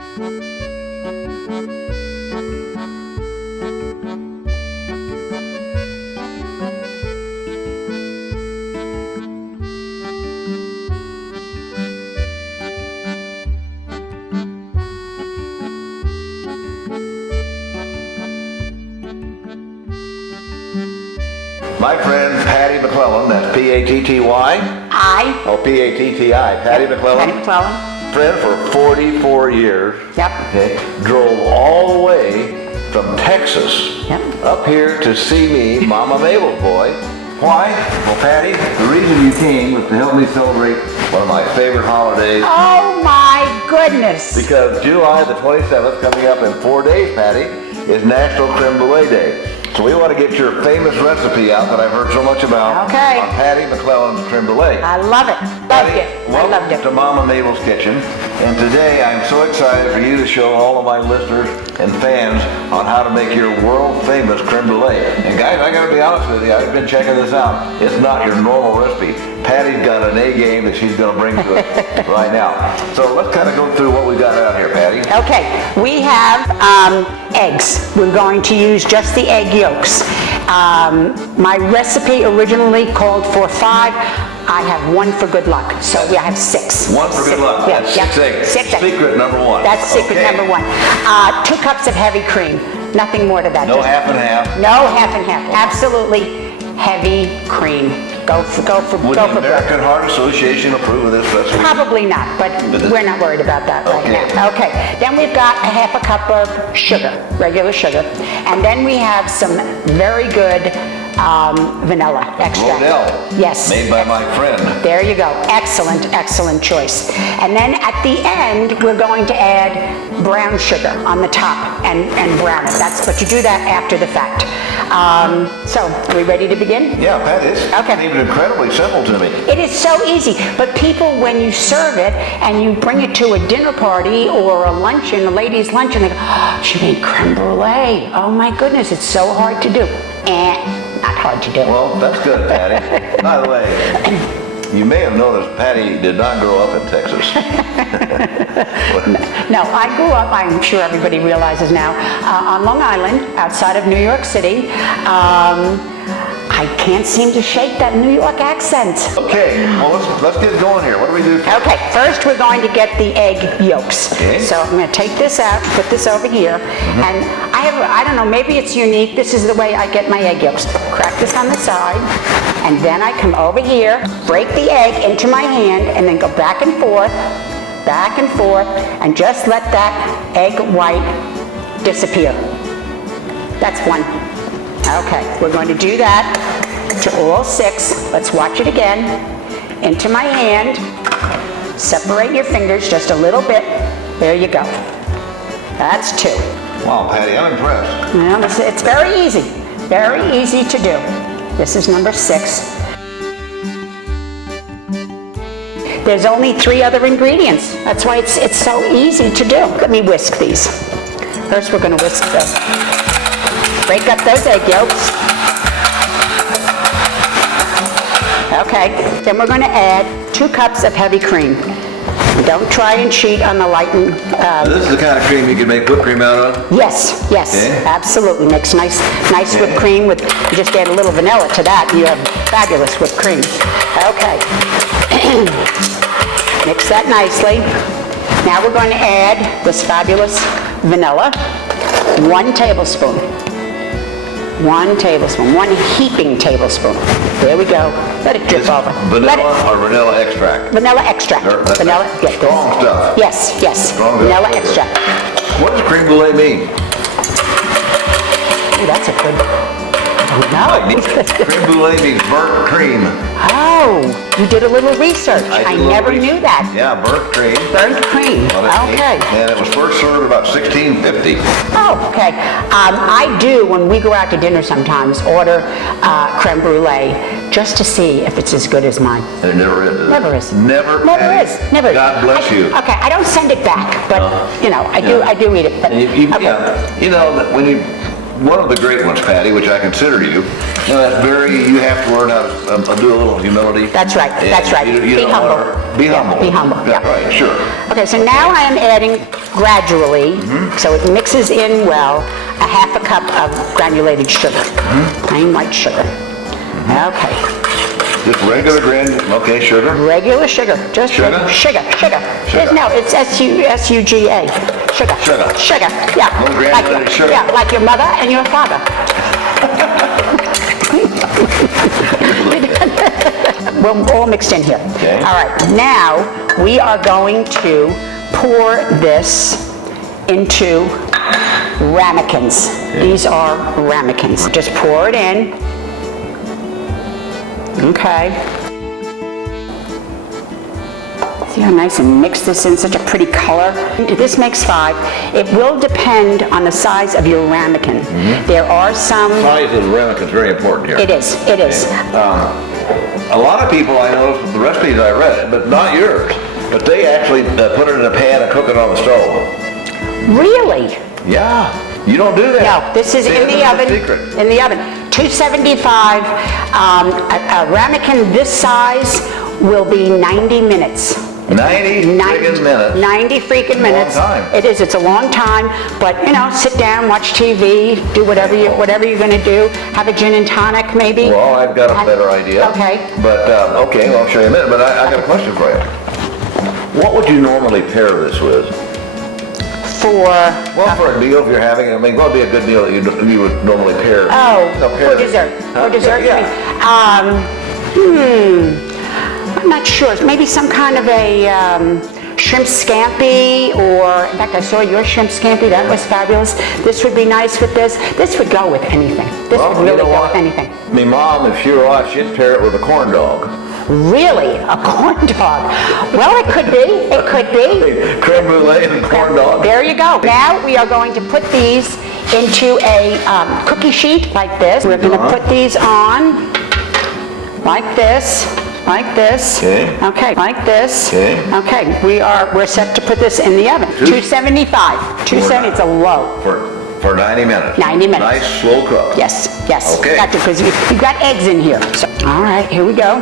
My friend Patti McClellan, that's P-A-T-T-Y? I. Oh, P-A-T-T-I, Patti McClellan. Patti McClellan. Friend for 44 years. Yep. Okay, drove all the way from Texas up here to see me, Mama Mabel's boy. Why? Well, Patti, the reason you came was to help me celebrate one of my favorite holidays. Oh my goodness. Because July the 27th, coming up in 4 days, Patti, is National Creme Brulee Day. So we want to get your famous recipe out that I've heard so much about. Okay. On Patti McClellan's Creme Brulee. I love it. Loved it. I loved it. Welcome to Mama Mabel's Kitchen. And today I'm so excited for you to show all of my listeners and fans on how to make your world famous creme brulee. And guys, I gotta be honest with you, I've been checking this out. It's not your normal recipe. Patti's got an A game that she's gonna bring to us right now. So let's kind of go through what we got out here, Patti. Okay, we have eggs. We're going to use just the egg yolks. My recipe originally called for 5. I have 1 for good luck, so I have 6. 1 for good luck. Yeah, That's yeah. 6 eggs. 6 eggs. Secret number 1. That's secret Okay. number 1. 2 cups of heavy cream. Nothing more to that. No Just- half and half. No half and half. Absolutely heavy cream. Go for Would the broke. American Heart Association approve of this recipe? Probably not, but we're not worried about that right Okay. now. Okay, then we've got a half a cup of sugar, regular sugar, and then we have some very good vanilla extract. Rodell. Yes. Made by my friend. There you go. Excellent, excellent choice. And then at the end, we're going to add brown sugar on the top and brown it. But you do that after the fact. So, are we ready to begin? Yeah, Patti, this seems incredibly simple to me. It is so easy, but people, when you serve it and you bring it to a dinner party or a luncheon, a ladies' luncheon, they go, oh, she made creme brulee. Oh my goodness, it's so hard to do. Not hard to do. Well, that's good, Patti. By the way, you may have noticed Patti did not grow up in Texas. No, I grew up, I'm sure everybody realizes now, on Long Island, outside of New York City. I can't seem to shake that New York accent. Okay, well let's get going here. What do we do? Okay, first we're going to get the egg yolks. Okay. So I'm going to take this out, put this over here, and I don't know, maybe it's unique. This is the way I get my egg yolks. Crack this on the side, and then I come over here, break the egg into my hand, and then go back and forth, and just let that egg white disappear. That's 1. Okay, we're going to do that to all 6. Let's watch it again. Into my hand. Separate your fingers just a little bit. There you go. That's 2. Wow, Patti, I'm impressed. Well, it's very easy. Very easy to do. This is number 6. There's only 3 other ingredients. That's why it's so easy to do. Let me whisk these. First, we're going to whisk them. Break up those egg yolks. Okay, then we're going to add 2 cups of heavy cream. Don't try and cheat on the lighten. This is the kind of cream you can make whipped cream out of? Yes, Okay. absolutely. Makes nice whipped cream with, you just add a little vanilla to that, and you have fabulous whipped cream. Okay. Mix that nicely. Now we're going to add this fabulous vanilla. 1 tablespoon. 1 tablespoon, 1 heaping tablespoon. There we go. Let it drip over. Vanilla or vanilla extract? Vanilla extract. Vanilla, yes. Strong stuff. Yes. Strong Vanilla stuff. extract. What does creme brulee mean? Ooh, that's a good. No. Creme brulee means burnt cream. Oh, you did a little research. I did I a little never research. knew that. Yeah, burnt cream. Burnt cream. Okay. And it was first served about 1650. Oh, okay. I do, when we go out to dinner sometimes, order creme brulee just to see if it's as good as mine. And it never is. Never is. Never is. Never is. God bless you. Okay, I don't send it back, but I do eat it. But, And you know that when you one of the great ones, Patty, which I consider you. You know, you have to learn how to do a little humility. That's right, And that's right. you Be don't humble. wanna- Be humble. Be humble, yeah. Right, sure. Okay, so now I am adding gradually, so it mixes in well, a half a cup of granulated sugar, plain white sugar. Okay, Just regular okay, sugar. regular sugar, just Sugar? sugar. Sugar. No, it's S-U-G-A, sugar. Sugar. Sugar, yeah. Little granulated sugar. Yeah, like your mother and your father. We're all mixed in here. Okay. All right, now we are going to pour this into ramekins. These are ramekins. Just pour it in. Okay. See how nice and mixed this in, such a pretty color. This makes 5. It will depend on the size of your ramekin. There are some... Size of the ramekin is very important here. It is, it is. A lot of people I noticed with the recipes I read, but not yours, but they actually put it in a pan and cook it on the stove. Really? Yeah, you don't do that. No, this is See, in the oven. Secret. In the oven. 275. A ramekin this size will be 90 minutes. 90 friggin' minutes. 90 freaking minutes. Long time. It is. It's a long time. But you know, sit down, watch TV, do whatever you're going to do. Have a gin and tonic, maybe. Well, I've got a better idea. Okay. But okay, well, I'll show you in a minute. But I got a question for you. What would you normally pair this with? Well, for a meal, if you're having it, I mean, what would be a good meal that you would normally pair? For dessert. For dessert. Yeah. I'm not sure. Maybe some kind of a shrimp scampi, or in fact, I saw your shrimp scampi. That was fabulous. This would be nice with this. This would go with anything. This would really go with anything. My mom, if she were alive, she'd pair it with a corn dog. Really? A corn dog? Well, it could be. It could be. Creme brulee and corn dog. There you go. Now we are going to put these into a cookie sheet like this. We're going to put these on like this. Like this. Okay. Okay, like this. Okay. Okay, we're set to put this in the oven. 275. 270, it's a low. For 90 minutes. 90 minutes. Nice slow cook. Yes, yes. Okay. Got to, because you've got eggs in here. So, all right, here we go.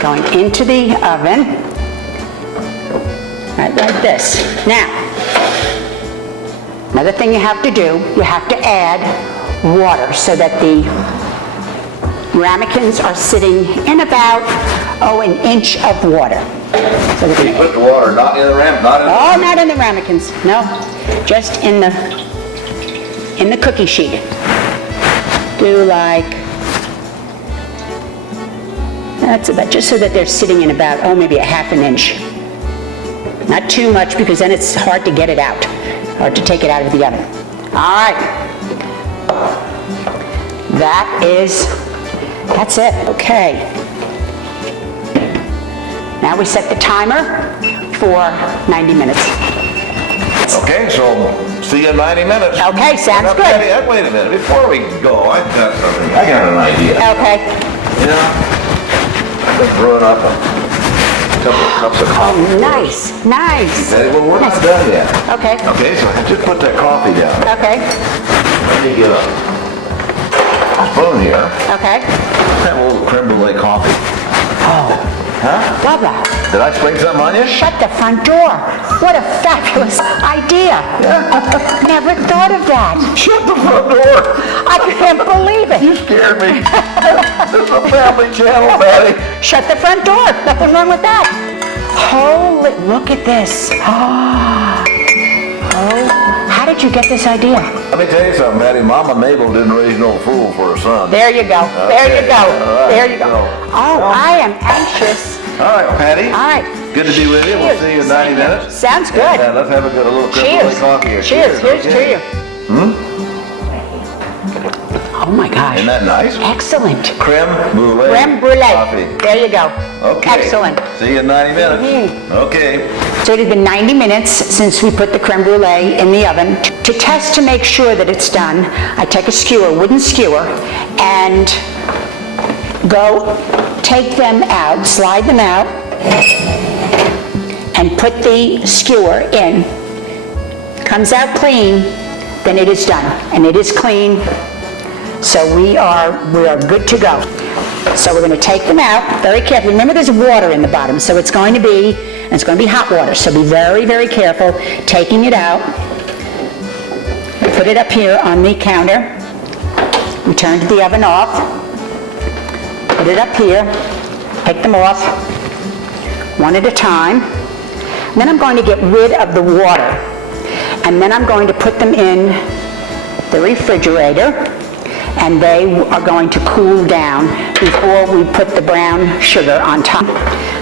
Going into the oven. Right, like this. Now, another thing you have to do, you have to add water so that the ramekins are sitting in about, an inch of water. So they're You gonna, put the water not in the not in the ramekins, no, just in the cookie sheet. Do like, that's about, just so that they're sitting in about, maybe a half an inch. Not too much, because then it's hard to get it out, hard to take it out of the oven. All right. That's it. Okay. Now we set the timer for 90 minutes. Okay, so see you in 90 minutes. Okay, sounds Now, good. Patty, wait a minute. Before we go, I've got something. I got an idea. Okay. You know, I've been brewing up a couple of cups of coffee. Oh, nice, nice. Patty, well, we're not done yet. Okay. Okay, so just put that coffee down. Okay. Let me get a spoon here. Okay. Have a little creme brulee coffee. Huh? Bubba, Did I spring something on you? shut the front door. What a fabulous idea. Never thought of that. Shut the front door. I can't believe it. You scared me. This is a family channel, Patty. Shut the front door. Nothing wrong with that. Holy, look at this. How did you get this idea? Let me tell you something, Patty. Mama Mabel didn't raise no fool for her son. There you go. There you Okay. go. All right. There you go. Oh, I am anxious. All right, Patty. All right. Good to be with you. We'll Cheers. see you in 90 minutes. Sounds good. And, let's have a little creme brulee Cheers. coffee here. Cheers. Here's to okay? you. Oh my gosh. Isn't that nice? Excellent. Creme brulee. Creme brulee. Coffee. There you go. Okay. Excellent. See you in 90 minutes. Okay. So it has been 90 minutes since we put the creme brulee in the oven. To test to make sure that it's done, I take a skewer, wooden skewer, and go take them out, slide them out, and put the skewer in. Comes out clean, then it is done, and it is clean. So we are good to go. So we're going to take them out very carefully. Remember, there's water in the bottom, so it's going to be hot water. So be very, very careful taking it out. Put it up here on the counter. We turn the oven off. Put it up here. Take them off one at a time. And then I'm going to get rid of the water. And then I'm going to put them in the refrigerator, and they are going to cool down before we put the brown sugar on top.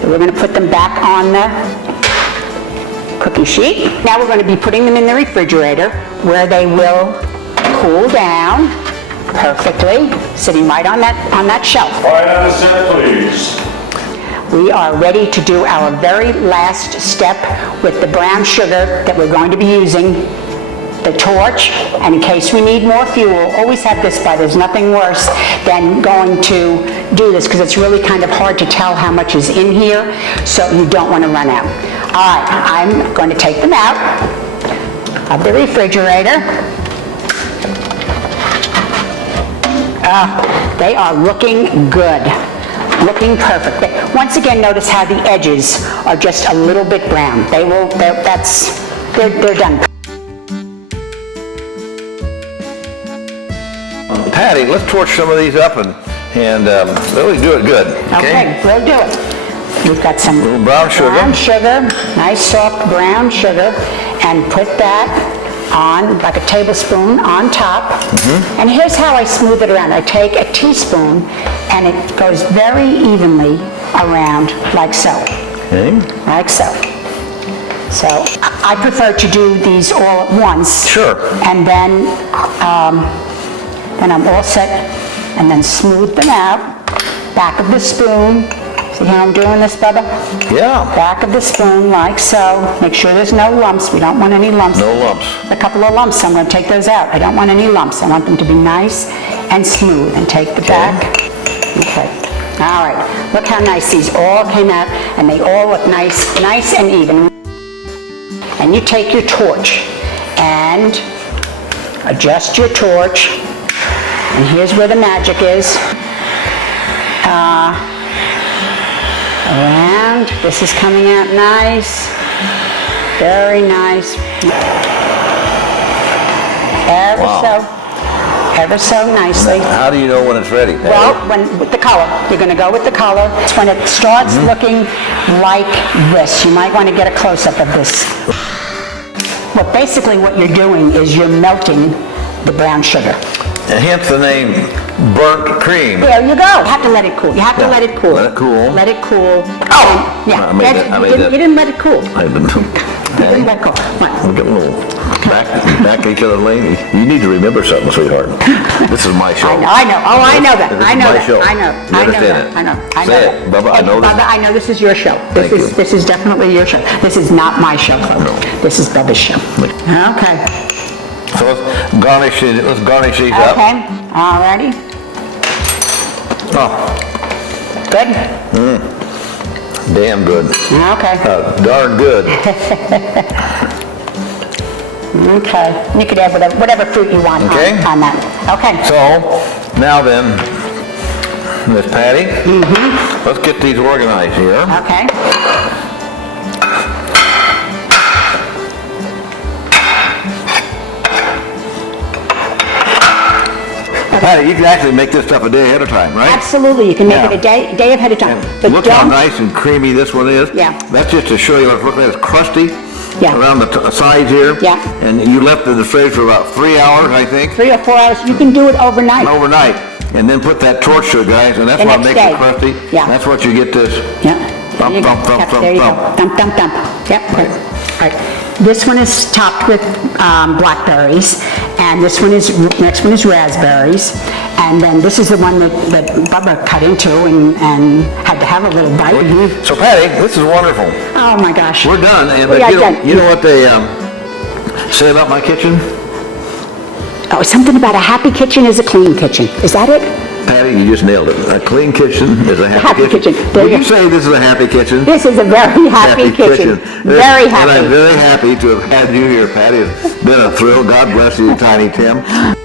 So we're going to put them back on the cookie sheet. Now we're going to be putting them in the refrigerator where they will cool down perfectly, sitting right on that shelf. Quiet on the set, please. We are ready to do our very last step with the brown sugar that we're going to be using, the torch, and in case we need more fuel, always have this by. There's nothing worse than going to do this because it's really kind of hard to tell how much is in here, so you don't want to run out. All right, I'm going to take them out of the refrigerator. They are looking good. Looking perfect. Once again, notice how the edges are just a little bit brown. They're done. Patti, let's torch some of these up and really do it good. Okay, we'll do it. We've got some little brown sugar. Nice soft brown sugar, and put that on like a tablespoon on top. And here's how I smooth it around. I take a teaspoon and it goes very evenly around like so. Okay. Like so. So I prefer to do these all at once. Sure. And then I'm all set, and then smooth them out. Back of the spoon. See how I'm doing this, Bubba? Yeah. Back of the spoon, like so. Make sure there's no lumps. We don't want any lumps. No lumps. A couple of lumps, I'm going to take those out. I don't want any lumps. I want them to be nice and smooth. And take the back. Okay. All right. Look how nice these all came out, and they all look nice and even. And you take your torch and adjust your torch. And here's where the magic is. Around. This is coming out nice. Very nice. Ever so nicely. How do you know when it's ready, Patti? Well, with the color. You're going to go with the color. It's when it starts looking like this. You might want to get a close-up of this. Well, basically what you're doing is you're melting the brown sugar. And hence the name burnt cream. There you go. You have to let it cool. You have to let it cool. Let it cool. Let it cool. Oh! Yeah. I made that. You didn't let it cool. I didn't. You didn't let it cool. What? We're getting a little back each other's lane. You need to remember something, sweetheart. This is my show. I know. Oh, I know that. This is I know my that. show. I know. You understand it? I know. Say it, Bubba. I know this. Bubba, I know this is your show. Thank you. This is definitely your show. This is not my show. No. This is Bubba's show. Okay. So let's garnish these up. Okay. Alrighty. Oh, Good. damn good. Okay. Darn good. Okay. You could add whatever fruit you want on that. Okay. So, now then, Miss Patti, let's get these organized here. Okay. Patti, you can actually make this stuff a day ahead of time, right? Absolutely. You can make it a day ahead of time. But Look how nice and creamy this one is. Yeah. That's just to show you what it's looking like. It's crusty around the sides here. Yeah. And you left it in the fridge for about 3 hours, I think. 3 or 4 hours. You can do it overnight. Overnight. And then put that torch to it, guys, and that's The what next makes day. it crusty. Yeah. That's what you get this. Yeah. Thump, There you go. thump, thump, Yep, thump, there you go. thump. Thump, thump, thump. Yep. Right. All right. This one is topped with blackberries, and this one is next one is raspberries, and then this is the one that Bubba cut into and had to have a little bite. So Patti, this is wonderful. Oh my gosh. We're done. And We but are done. you know what they say about my kitchen? Oh, something about a happy kitchen is a clean kitchen. Is that it? Patty, you just nailed it. A clean kitchen is a happy, Happy kitchen. There Would you you go. say this is a happy kitchen? This is a very happy kitchen. Very And I'm happy. very happy to have had you here, Patty. It's been a thrill. God bless you, Tiny Tim.